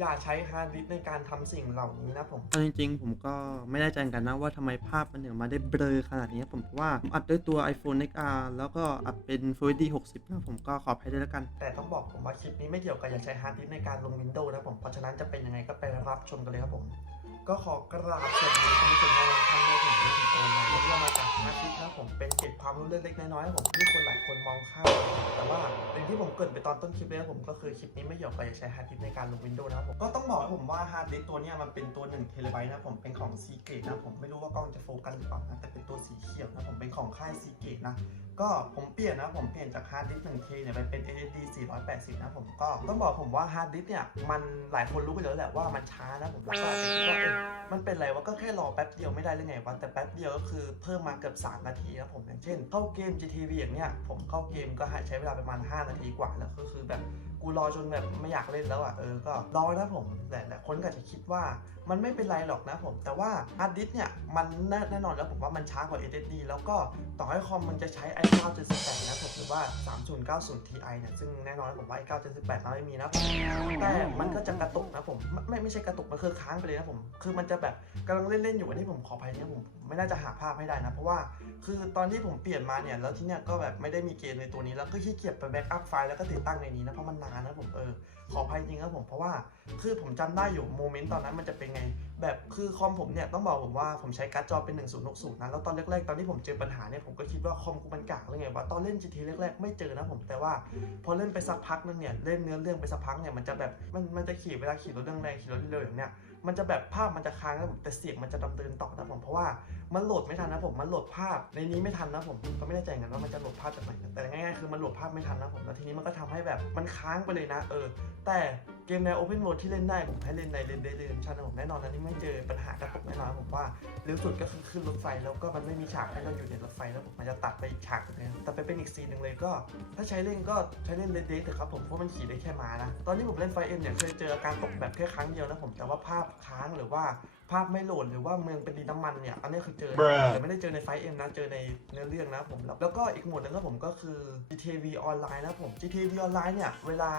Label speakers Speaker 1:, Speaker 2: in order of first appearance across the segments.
Speaker 1: อย่าใช้ฮาร์ดดิสก์ในการทำสิ่งเหล่านี้นะผม
Speaker 2: เอาจริงๆ ผมก็ไม่แน่ใจเหมือนกันนะว่าทำไมภาพมันถึงมาได้เบลอขนาดนี้ผมเพราะว่าผมอัดด้วยตัว iPhone XR แล้วก็อัดเป็น Full HD 60นะผมก็ขออภัยด้วยแล้วกัน
Speaker 1: แต่ต้องบอกผมว่าคลิปนี้ไม่เกี่ยวกับอย่าใช้ฮาร์ดดิสก์ในการลง Windows นะผม เพราะฉะนั้นจะเป็นยังไงก็ไปรับชมกันเลยครับผม ก็ขอกราบสวัสดีคุณผู้ชมทุกท่านด้วยผมที่ถึงโอนมาเรื่อมาจากฮาร์ดดิสก์นะผมเป็นเกร็ดความรู้เล็กๆน้อยๆผมที่คนหลายคนมองข้ามแต่ว่าอย่างที่ผมเกิดไปตอนต้นคลิปเลยผมก็คือคลิปนี้ไม่เกี่ยวกับใช้ฮาร์ดดิสในการลง Windows นะผมก็ต้องบอกให้ผมว่าฮาร์ดดิสตัวนี้มันเป็นตัว1เทราไบต์นะผมเป็นของ Seagate นะผมไม่รู้ว่ากล้องจะโฟกัสหรือเปล่านะแต่เป็นตัวสีเขียวนะผมเป็นของค่าย Seagate นะ ก็ผมเปลี่ยนนะผมเปลี่ยนจากฮาร์ดดิสก์1 t เนี่ยไปเป็น SSD 480 นะผมก็ต้องบอกผมว่าฮาร์ดดิสก์เนี่ยมันหลายคนรู้ไปแล้วแหละว่ามันช้านะผมแล้วก็อาจจะคิดว่าเออมันเป็นไรวะก็แค่รอแป๊บเดียวไม่ได้หรือไงวะแต่แป๊บเดียวก็คือเพิ่มมาเกือบ3นาทีนะผมอย่างเช่น เข้าเกม GTV อย่างเนี้ยผมเข้าเกมก็ใช้เวลาประมาณ 5 นาทีกว่าแล้วก็คือแบบกูรอจนแบบไม่อยากเล่นแล้วอะเออก็รอนะผมแต่แต่คนก็จะคิดว่ามันไม่เป็นไรหรอกนะผม แต่ว่าฮาร์ดดิสก์เนี่ยมันแน่แน่นอนแล้วผมว่ามันช้ากว่า SSD แล้วก็ต่อให้คอมมันจะใช้ i9 78นะผมหรือว่า 3090 Ti เนี่ยซึ่งแน่นอนผมว่า i9 78มันไม่มีนะแต่มันก็จะกระตุกนะผมไม่ไม่ใช่กระตุกมันคือค้างไปเลยนะผมคือมันจะแบบกำลังเล่นๆอยู่อันนี้ผมขออภัยเนี่ยผมไม่น่าจะหาภาพให้ได้นะ เพราะว่าคือตอนที่ผมเปลี่ยนมาเนี่ย แล้วที่เนี่ยก็แบบไม่ได้มีเกมในตัวนี้ แล้วก็ขี้เกียจไปแบ็กอัพไฟล์แล้วก็ติดตั้งในนี้นะ เพราะมันนานนะผมเออ ขออภัยจริงครับผมเพราะว่าคือผมจำได้อยู่โมเมนต์ตอนนั้นมันจะเป็นไง แบบคือคอมผมเนี่ยต้องบอกผมว่าผมใช้การ์ดจอเป็น 1060นะแล้วตอนแรกๆตอนที่ผมเจอปัญหาเนี่ยผมก็คิดว่าคอมกูมันกากหรือไงว่าตอนเล่น GT แรกๆไม่เจอนะผมแต่ว่า พอเล่นไปสักพักนึงเนี่ยเล่นเนื้อเรื่องไปสักพักเนี่ยมันจะแบบมันมันจะขี่เวลาขี่รถเรื่องแรงขี่รถเร็วอย่างเนี้ย มันจะแบบภาพมันจะค้างนะผมแต่เสียงมันจะดำเนินต่อนะผมเพราะว่ามันโหลดไม่ทันนะผม มันโหลดภาพในนี้ไม่ทันนะผมก็ไม่แน่ใจเหมือนกันว่ามันจะโหลดภาพจากไหน แต่ง่ายๆคือมันโหลดภาพไม่ทันนะผม แล้วทีนี้มันก็ทำให้แบบมันค้างไปเลยนะ เออ แต่เกมใน Open World ที่เล่นได้ผมให้เล่นใน Red Dead Redemption นะผมแน่นอนนะนี่ไม่เจอปัญหากระตุกแน่นอนผมว่าเร็วสุดก็คือขึ้นรถไฟแล้วก็มันไม่มีฉากให้เราอยู่ในรถไฟแล้วผมมันจะตัดไปอีกฉากนึงแต่ไปเป็นอีกซีนหนึ่งเลยก็ ถ้าใช้เล่นก็ใช้เล่น Red Dead เถอะครับผมเพราะมันขี่ได้แค่มานะตอนที่ผมเล่นไฟเอ็มเนี่ยเคยเจออาการตกแบบแค่ครั้งเดียวนะผมแต่ว่าภาพค้างหรือว่าภาพไม่โหลดหรือว่าเมืองเป็นดินน้ำมันเนี่ยอันนี้คือเจอนะ
Speaker 3: Bruh
Speaker 1: แต่ไม่ได้เจอในไฟเอ็มนะเจอในเนื้อเรื่องนะผมแล้วแล้วก็อีกโหมดหนึงนะผมก็คือ GTV ออนไลน์นะผม GTV ออนไลน์เนี่ยเวลา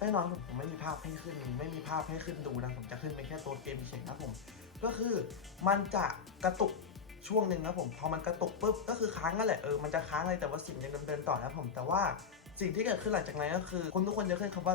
Speaker 1: แน่นอนผมผมไม่มีภาพให้ขึ้น ไม่มีภาพให้ขึ้นดูนะผมจะขึ้นเป็นแค่ตัวเกมเฉยๆนะผม ก็คือมันจะกระตุกช่วงหนึ่งนะผมพอมันกระตุกปุ๊บก็คือค้างนั่นแหละเออมันจะค้างเลยแต่ว่าสิ่งยังดำเนินต่อนะผมแต่ว่าสิ่งที่เกิดขึ้นหลังจากนั้นก็คือคนทุกคนจะขึ้นคำว่า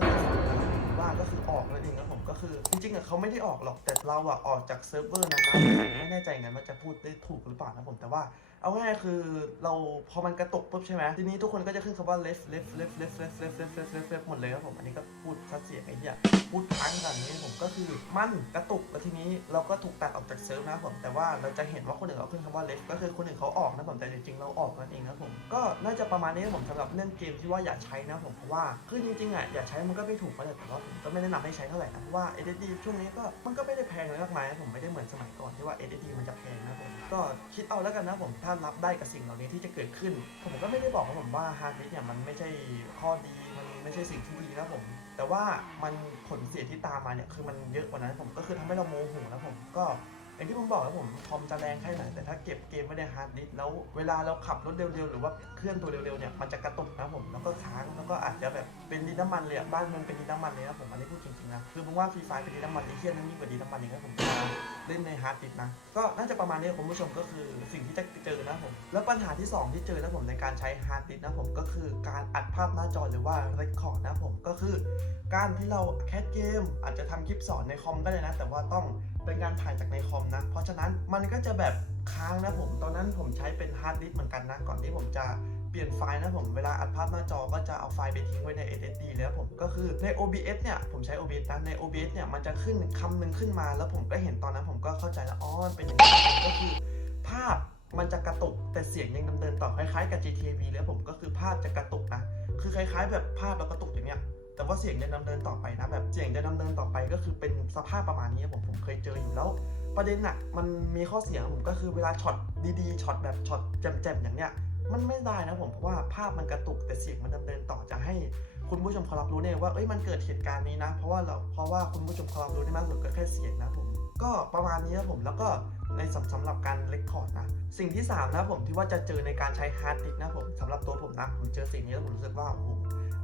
Speaker 1: ว่าก็คือออกนั่นเองครับผมก็คือ จริงๆอะเขาไม่ได้ออกหรอกแต่เราอะออกจากเซิร์ฟเวอร์นั้นนะ น่ใจไงว่าจะพูดได้ถูกหรือเปล่านะผมแต่ว่าเอาง่ายๆคือเราพอมันกระตุกปุ๊บใช่ไหมทีนี้ทุกคนก็จะขึ้นคำว่า left left left left left left left left left left หมดเลยครับผมอันนี้ก็พูดชัดเสียงไอ้เหี้ยพูดพังกันนี้ผมก็คือมันกระตุกแล้วทีนี้เราก็ถูกตัดออกจากเซิร์ฟนะผมแต่ว่าเราจะเห็นว่าคนอื่นเขาขึ้นคำว่า left ก็คือคนอื่นเขาออกนะผมแต่จริงๆเราออกนั่นเองนะผมก็น่าจะประมาณนี้นะผมสำหรับเล่นเกมที่ว่าอย่าใช้นะผมเพราะว่าคือจริงๆอะอย่าใช้มันก็ไม่ถูกก็เลยแต่ว่าผมก็ไม่แนะนำให้ใช้เท่าไหร่นะเพราะว่า SSD ช่วงนี้ก็มันก็ไม่ได้แพงเลยมากมายผมไม่ได้เหมือนสมัยก่อนที่ว่า SSD มันจะแพงนะผม ก็คิดเอาแล้วกันนะผมถ้ารับได้กับสิ่งเหล่านี้ที่จะเกิดขึ้น ผมก็ไม่ได้บอกนะผมว่าฮาร์ดดิสก์เนี่ยมันไม่ใช่ข้อดีมันไม่ใช่สิ่งที่ดีนะผม แต่ว่ามันผลเสียที่ตามมาเนี่ยคือมันเยอะกว่านั้นผมก็คือทำให้เราโมโหนะผมก็อย่างที่ผมบอกแล้วผมคอมจะแรงแค่ไหนแต่ถ้าเก็บเกมไม่ได้ฮาร์ดดิสแล้วเวลาเราขับรถเร็วๆ หรือว่าเคลื่อนตัวเร็วๆเนี่ยมันจะกระตุกนะผมแล้วก็ค้างแล้วก็อาจจะแบบเป็นดินน้ำมันเลยอะบ้านมืองเป็นดินน้ำมันเลยนะผมอันนี้พูดจริงๆนะคือผมว่าฟรีไฟเป็นดินน้ำมันนี่เครียดนั่นยิ่งกว่าดินน้ำมันอีกนะผม เล่นในฮาร์ดดิสก์นะ ก็น่าจะประมาณนี้คุณผู้ชมก็คือสิ่งที่จะเจอนะผม แล้วปัญหาที่สองที่เจอนะผมในการใช้ฮาร์ดดิสก์นะผมก็คือการอัดภาพหน้าจอหรือว่าเรคคอร์ดนะผมก็คือ การที่เราแคสเกมอาจจะทำคลิปสอนในคอมก็ได้นะ แต่ว่าต้องเป็นการถ่ายจากในคอมนะ เพราะฉะนั้นมันก็จะแบบค้างนะผม ตอนนั้นผมใช้เป็นฮาร์ดดิสก์เหมือนกันนะ ก่อนที่ผมจะ ลี่ยนไฟล์นะผมเวลาอัดภาพหน้าจอก็จะเอาไฟล์ไปทิ้งไว้ใน SSD แล้วผมก็คือใน OBS เนี่ยผมใช้ OBS นะใน OBS เนี่ยมันจะขึ้นคำหนึ่งขึ้นมา แล้วผมก็เห็นตอนนั้นผมก็เข้าใจแล้วอ๋อเป็นอย่างนี้ก็คือภาพมันจะกระตุกแต่เสียงยังดำเนินต่อคล้ายๆกับ GTV แล้วผมก็คือภาพจะกระตุกนะคือคล้าย ๆ แบบภาพเรากระตุกอย่างเนี้ยแต่ว่าเสียงจะดำเนินต่อไปนะแบบเสียงจะดำเนินต่อไปก็คือเป็นสภาพประมาณนี้ผมผมเคยเจออยู่แล้วประเด็นอะมันมีข้อเสียผมก็คือเวลาช็อตดีๆช็อตแบบช็อตแจ่มๆอย่างเนี้ย มันไม่ได้นะผมเพราะว่าภาพมันกระตุกแต่เสียงมันดำเนินต่อจะให้คุณผู้ชมเขารับรู้เนี่ยว่าเอ้ยมันเกิดเหตุการณ์นี้นะ เพราะว่าเราเพราะว่าคุณผู้ชมเขารับรู้ได้มากสุดก็แค่เสียงนะผม ก็ประมาณนี้นะผมแล้วก็ในสำสำหรับการเลคคอร์ดนะ สิ่งที่ 3 นะผมที่ว่าจะเจอในการใช้ฮาร์ดดิสก์นะผมสำหรับตัวผมนะผมเจอสิ่งนี้แล้วผมรู้สึกว่าโอ้โห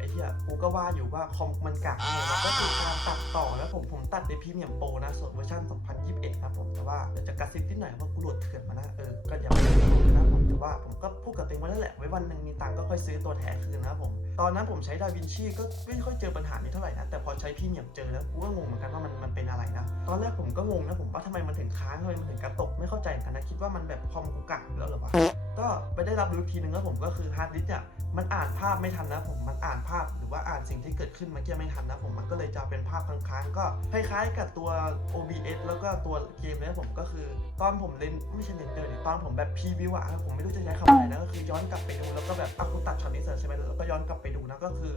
Speaker 1: ออ้เหี้ยกูก็ว่าอยู่ว่าคอมมันกากเนี่ยมันก็คือการตัดต่อนะผมผมตัดในพรีเมียมโปรนะส่วนเวอร์ชัน2021นะผมแต่ว่าเดี๋ยวจะกระซิบนิดหน่อยว่ากูโหลดเถื่อนมานะเออก็อย่าไปดูนะผมแต่ว่าผมก็พูดกับตัวเองไว้แล้วแหละไว้วันหนึ่งมีตังก็ค่อยซื้อตัวแท้คืนนะผมตอนนั้นผมใช้ดาวินชีก็ไม่ค่อยเจอปัญหานี้เท่าไหร่นะแต่พอใช้พรีเมียมเจอแล้วกูก็งงเหมือนกันว่ามันมันเป็นอะไรนะตอนแรกผมก็งงนะผมว่าทำไมมันถึงค้างทำไมมันถึงกระตกไม่เข้าใจกันนะคิดว่ามันแบบคอมกูกักแล้วหรอวะก็ไปได้รับรู้ทีนึงแล้วผมก็คือฮาร์ดดิสก์เนี่ยมันอ่านภาพไม่ทันนะผมมันอ่านภาพหรือว่าอ่านสิ่งที่เกิดขึ้นเมื่อกี้ไม่ทันนะผมมันก็เลยจะเป็นภาพค้างๆ ก็คล้ายๆกับตัว OBS แล้วก็ตัวเกมเนี่ยผมก็คือ ตอนผมเล่นไม่ใช่เล่นเดอร์ดิตอนผมแบบพรีวิวอะผมไม่รู้จะใช้คำอะไรนะก็คือย้อนกลับไปดูแล้วก็แบบอะกูตัดช็อตนี้เสร็จใช่ไหมแล้วก็ย้อนกลับไปดูนะก็คือ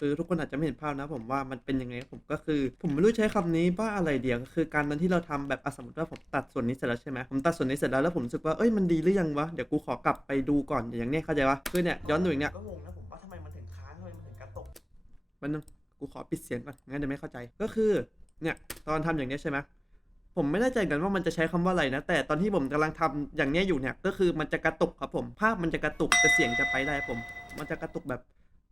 Speaker 2: คือทุกคนอาจจะไม่เห็นภาพนะผมว่ามันเป็นยังไงครับผมก็คือ ผมไม่รู้ใช้คำนี้ว่าอะไรเดียวก็คือการนั้นที่เราทำแบบอะสมมติว่าผมตัดส่วนนี้เสร็จแล้วใช่ไหมผมตัดส่วนนี้เสร็จแล้วแล้วผมรู้สึกว่าเอ้ยมันดีหรือยังวะเดี๋ยวกูขอกลับไปดูก่อนอย่างเนี้ยเข้าใจปะคือเนี่ยย้อนดูอย่างเนี้ย
Speaker 1: มันงกู
Speaker 2: ขอปิดเสียงก่อนงั้นเดี๋ยวไม่เข้าใจก็คือเนี่ยตอนทำอย่างนี้ใช่ไหมผมไม่แน่ใจกันว่ามันจะใช้คำว่าอะไรนะ แต่ตอนที่ผมกำลังทำอย่างนี้อยู่เนี่ย ก็คือมันจะกระตุกครับผม ภาพมันจะกระตุกแต่เสียงจะไปได้ผม มันจะกระตุกแบบ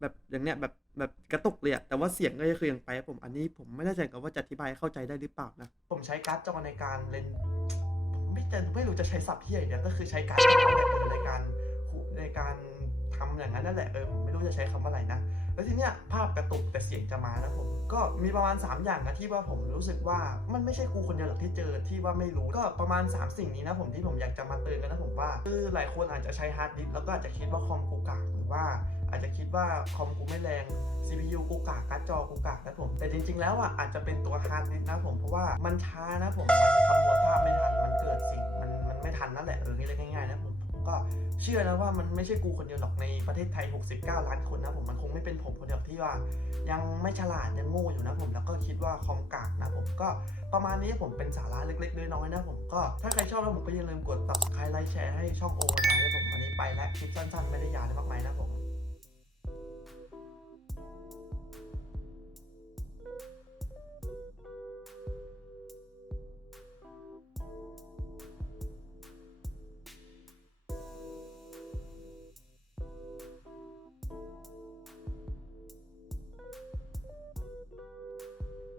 Speaker 2: แบบอย่างเนี้ยแบบแบบกระตุกเลยอะแต่ว่าเสียงก็คือยังไปครับผม อันนี้ผมไม่แน่ใจกันว่าจะอธิบายให้เข้าใจได้หรือเปล่านะ
Speaker 1: ผมใช้การ์ดจอในการเล่นผมไม่จะไม่รู้จะใช้ศัพท์ที่ไหนเนี่ยก็คือใช้การ์ดจอในการในการ ทำอย่างนั้นนั่นแหละเออผมไม่รู้จะใช้คำว่าอะไรนะ แล้วทีเนี้ยภาพกระตุกแต่เสียงจะมานะผมก็มีประมาณ 3 อย่างนะที่ว่าผมรู้สึกว่ามันไม่ใช่กูคนเดียวหรอกที่เจอที่ว่าไม่รู้ก็ประมาณ 3 สิ่งนี้นะผมที่ผมอยากจะมาเตือนกันนะผมว่าคือหลายคนอาจจะใช้ฮาร์ดดิสก์แล้วก็อาจจะคิดว่าคอมกูกากหรือว่าอาจจะคิดว่าคอมกูไม่แรง CPU กูกากการ์ดจอกูกากนะผมแต่จริง ๆ แล้วอะอาจจะเป็นตัวฮาร์ดดิสก์นะผมเพราะว่ามันช้านะผมมันคำนวณภาพไม่ทันมันเกิดสิ่งมันมันไม่ทันนั่นแหละเออง่ายๆนะผมผมก็ เชื่อนะว่ามันไม่ใช่กูคนเดียวหรอกในประเทศไทย 69 ล้านคนนะผมมันคงไม่เป็นผมคนเดียวที่ว่า ยังไม่ฉลาดยังโง่อยู่นะผมแล้วก็คิดว่าคอมกากนะผมก็ประมาณนี้ผมเป็นสาระเล็กๆน้อยๆนะผมก็ถ้าใครชอบแล้วผมก็อย่าลืมกดตับใครไลค์แชร์ให้ช่องโอวันะผมวันนี้ไปแล้วคลิปสั้นๆ ไม่ได้ยาวมากมายนะผม